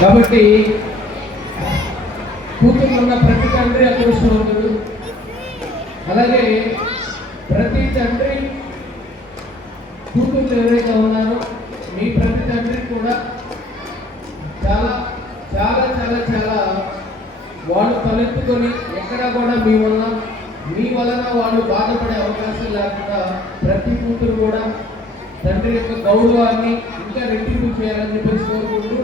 కాబట్టి కూతురున్న ప్రతి తండ్రి అదృష్టవంతుడు. అలాగే ప్రతి తండ్రి కూతురు ఎవరైతే ఉన్నారో మీ ప్రతి తండ్రి కూడా చాలా చాలా చాలా చాలా వాళ్ళు తలెత్తుకొని ఎక్కడా కూడా మీ వలన వాళ్ళు బాధపడే అవకాశం లేకుండా ప్రతి కూతురు కూడా తండ్రి యొక్క గౌరవాన్ని ఇంకా రెట్టింపు చేయాలని చెప్పేసి కోరుకుంటూ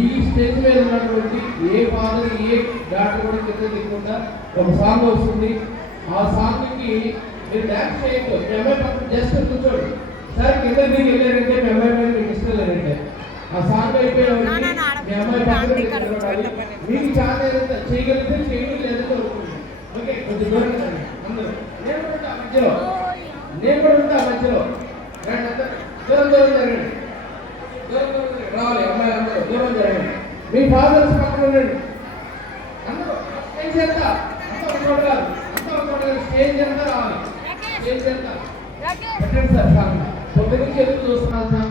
ఈ స్టేజ్ మీద ఉన్నటువంటి ఏ ఫాదర్ ఏ డాక్టర్ కూడా కింద దిగకుండా ఒక సాంగ్ వస్తుంది. ఆ సాంగ్కి మీరు డ్యాన్స్ చేయొచ్చు. మీ అమ్మాయి పక్కన జస్ట్ కూర్చోండి. సార్ కింద దిగి వెళ్ళారంటే మీ అమ్మాయి మీద మీకు ఇష్టం లేదంటే ఆ సాంగ్ అయిపోయిన మీ అమ్మాయి పక్కన మీకు చాలా చేయగలిగితే చేయండి, లేదంటే ఓకే కొంచెం దూరంగా అందరూ నేను కూడా ఉంటా మధ్యలో రండి అందరూ దూరం జరగండి. రావాలి అమ్మాయి అందరూ దూరం జరగండి. మీ ఫాదర్స్ పక్కన ఉండండి. అందరూ స్టేజ్ అంతా స్టేజ్ అంతా రావాలి. స్టేజ్ అంతా పెట్టండి సార్. పొద్దు నుంచి ఎదురు చూస్తున్నాను సార్.